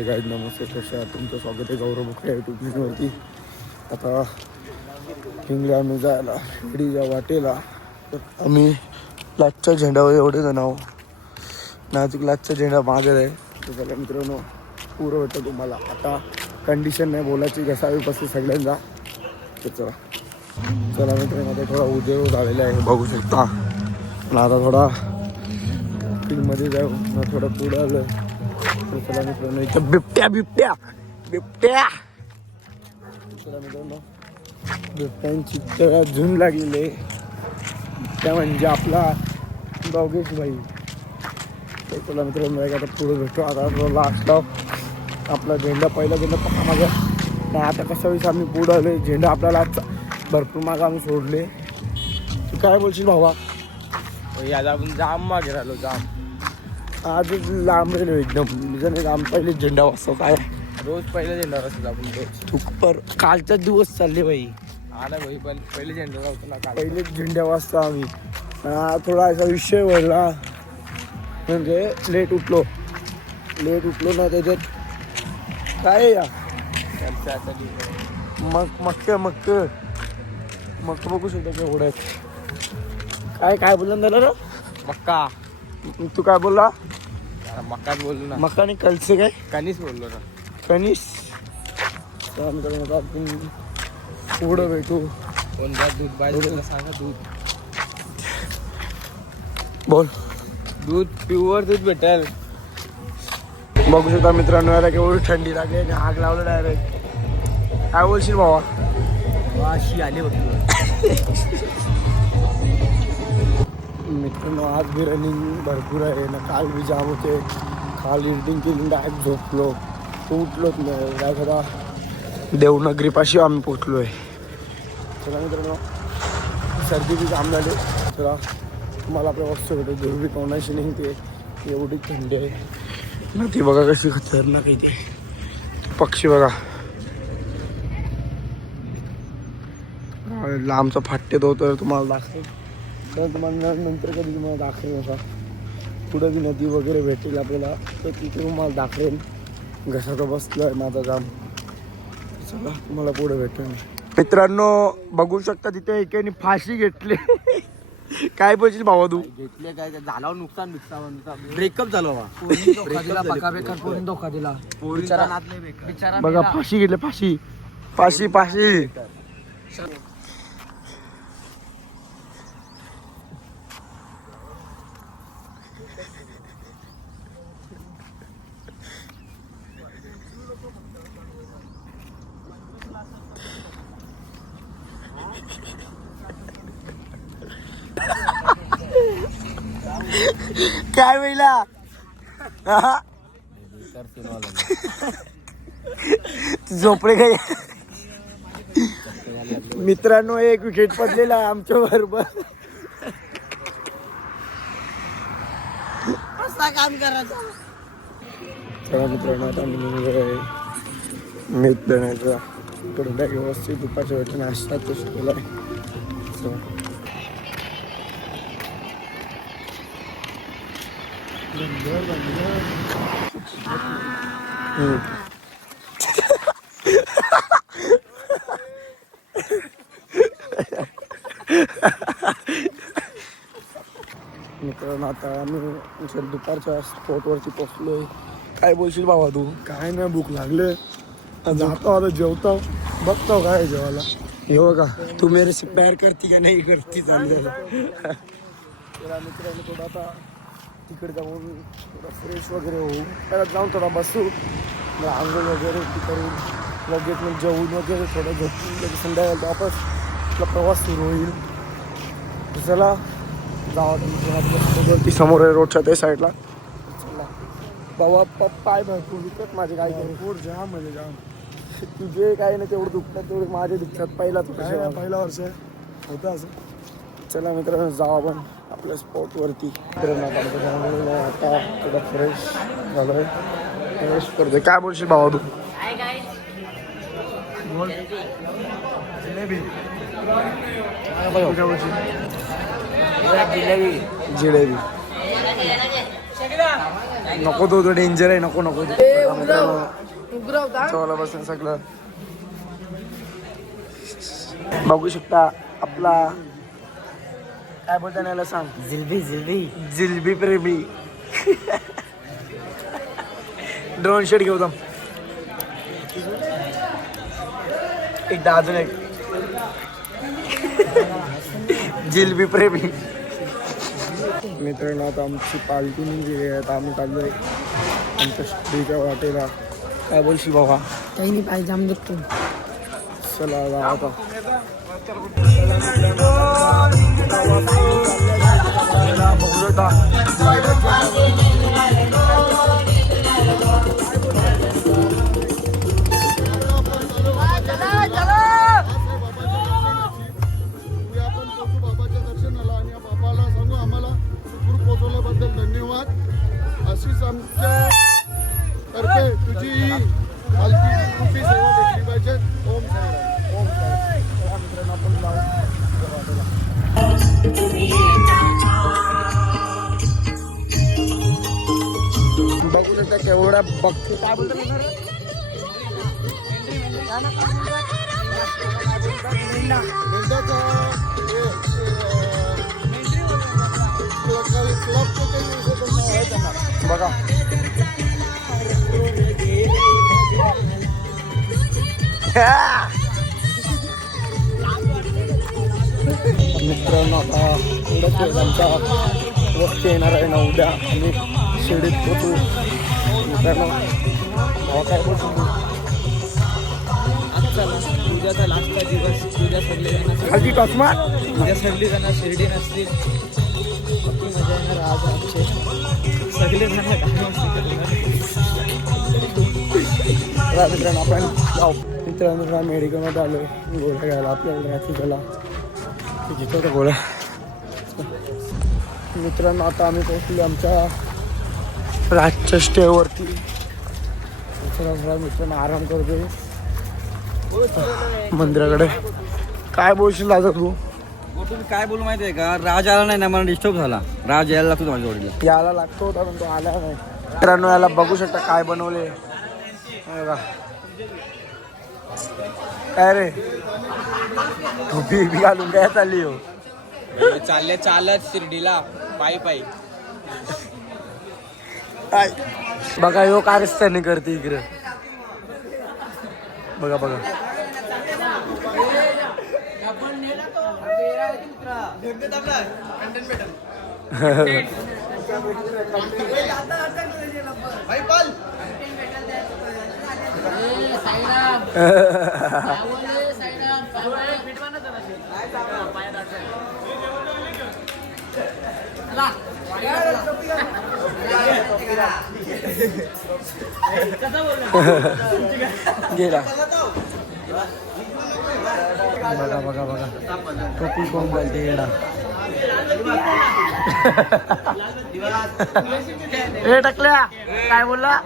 हे गाईड नमस्ते, कशा आहात? तुमचं स्वागत आहे गौरव मुखडे यूट्यूब चॅनलवरती. आता हिंगले आम्ही जायला शिर्डीच्या वाटेला. तर आम्ही लाचच्या झेंड्यावर एवढे जण आहो. नाजूक लाचचा झेंडा मागे आहे. तर चला मित्रांनो, पुरं होतं तुम्हाला. आता कंडिशन नाही बोलायची, घसावी बसली सगळ्यांना. तर चला मित्रांनो, आता थोडा उजेड झालेला आहे बघू शकता. पण आता थोडा फिल्ममध्ये जाऊ, थोडं पुढं आलं. तर चला मित्रांनो, इथं बिबट्या चला मित्रांनो, बिबट्यांची तर झुंड लागलेली आहे. त्या म्हणजे आपला दोघेश भाई. तर चला मित्रांनो, आता पुढे भेटतो. आता लास्टला आपला झेंडा, पहिला झेंडा पक्का मागे. नाही आता कशा वेळेस आम्ही पुढं आलो, झेंडा आपल्याला भरपूर मागं आम्ही सोडले. तू काय बोलशील भावा? याला आपण जाम मागे राहिलो, जाम आज लांब राहिलो एकदम. जण आम पहिले झेंडा वाजतो काय रोज पहिला झेंडा असतो आपण रोज. तू पर कालचा दिवस चालले बाई. हा ना भाई, पण पहिले झेंडा होतो ना काल. पहिले झेंडा वाजता आम्ही. थोडा असा विषय वळला, म्हणजे लेट उठलो ना. त्याच्यात काय या मग बघू शकतो केवढं काय बोलला झालं ना. मक्का, तू काय बोलला? मक्काच बोललो ना. मक्का नाही, कलसे काय कणीस बोललो ना. कनिस. आपण पुढं भेटू. कोणता दूध पाहिजे सांगा. दूध प्युअर दूध भेटेल. बघू शकता मित्रांनो, याला केवढी थंडी लागली आणि आग लावलं डायरेक्ट. काय बोलशील भावा? अशी आली बघ मित्रांनो, आज बी रनिंग भरपूर आहे ना. काल बी जाम होते. काल एडिटिंग केली, डायरेक्ट झोपलो, उठलोच नाही. काय करा, देवनगरीपाशी आम्ही पोचलो आहे. चला मित्रांनो, सर्दी बी जाम झाली. चला तुम्हाला आपल्या वस्तू भेटतो. दूर बी कोणाशी नाही, ते एवढी थंडी आहे ना. ती बघा कशी खतरनाक आहे. ते पक्षी बघा, लांबचा फाट्य तो तर तुम्हाला दाखवेल. तर तुम्हाला नंतर कधी तुम्हाला दाखवेल. असा पुढं बी नदी वगैरे भेटेल आपल्याला, तर तिथे तुम्हाला दाखवेल. घसा तर बसला आहे माझा जाम. चला तुम्हाला पुढे भेटेल. मित्रांनो बघू शकता, तिथे एकाने फाशी घेतली. काय बोलशील भावा तू? घेतले काय झालं नुकसान ब्रेकअप झालं बा. धोका दिला बघा, फाशी घेतली. फाशी काय वेळेला झोपडे काय. मित्रांनो, एक विकेट पडलेला आहे आमच्या बरोबर. काम करायचं. चला मित्रांनो, आता मी मीठ देण्याचा कडून व्यवस्थित दुपारच्या वेळेला नाश्ता केला आहे. मित्रांनो, आता आम्ही दुपारच्या स्पॉटवरती पोचलोय. काय बोलशील भावा तू? काय नाही, भूक लागले. जातो आता, जेवतो, बघतो काय जेवायला. हे बघा, तू मेरे से प्यार करती का नाही करती चाललं. तर मित्रांनो, थोडं आता तिकडे जाऊन थोडं फ्रेश वगैरे होऊ. त्याला जाऊन थोडा बसू, आंघोळ वगैरे करून लगेच मग जेवून वगैरे थोडं झोपून लगेच संध्याकाळी वापस आपला प्रवास सुरू होईल. चला जावा. ती समोर आहे रोडच्या त्या साईडला. चला बाबा, पाय भरपूर दुखतात माझे. काय भरपूर जाम म्हणजे जाम. तुझे काय नाही तेवढं दुखतात, तेवढे माझे दुखतात. पहिला वर्ष होतं असं. चला मित्रांनो, जाऊ आपण आपल्या स्पॉटवरती. आता थोडं फ्रेश झालं आहे, फ्रेश करतोय. काय बोलशील भावा तू? जिलेबी जिलेबी नको तो डेंजर आहे, नको नको. चवला बसून सगळं बघू शकता. आपला काय बोलता याला सांग. जिलबी प्रेमी. ड्रोन शॉट घेऊ दम. एकदा अजून एक. जिलबी प्रेमी. मित्रांनो आता आमची पार्टी निघली आहे. आता आम्ही चाललोय आमच्या स्त्रीच्या वाटेला. काय बोलशील बाबा. काही नाही पाहिजे आम देखतो. चला जा आता. धन्यवाद. अशीच आमच्या तर्फे तुझी पालखी कुठली सेवा भेटली पाहिजे. ओम साईराम. ओम साईराम. मित्रांनो आपण बघू शकता केवढा बघतो. काय बोलतो बघा. मित्रांनो आता आमच्या वस्ती येणार आहे ना उद्या. आम्ही शिर्डीत पोचू. मित्रांनो काय बोलतो. उद्याचा लास्टचा दिवस. उद्या सगळे खाली टॉसमा. उद्या सगळी जण शिर्डी नसतील. किती मजा येणार आज आमचे सगळे जण मित्रांनो आपण जाऊ. मित्रांनो मेडिकलमध्ये आलो आहे गोळ्या घ्यायला. आपल्याला राहायची त्याला जिथं होतं गोळ्या. मित्रांनो आता आम्ही पोहोचलो आमच्या रातच्या स्टेवरती. मित्रांनो आराम करतोय मंदिराकडे. काय बोलशील आता तू. तुम्ही काय बोलू माहिती आहे का. राज आला नाही ना मला डिस्टर्ब झाला. राज यायला लागतो माझ्या जोडीला. यायला लागतो होता पण तो आला नाही. मित्रांनो याला बघू शकता काय बनवले. काय रे टोपी बी घालून काय चालली हो. चालले चालत शिर्डीला पायी पायी. बघा यो कारस्थानी करते इकडे. बघा बघा. गेला. बघा बघा बघा टोपी कोण घालते येडा. हे टकल्या काय बोलला.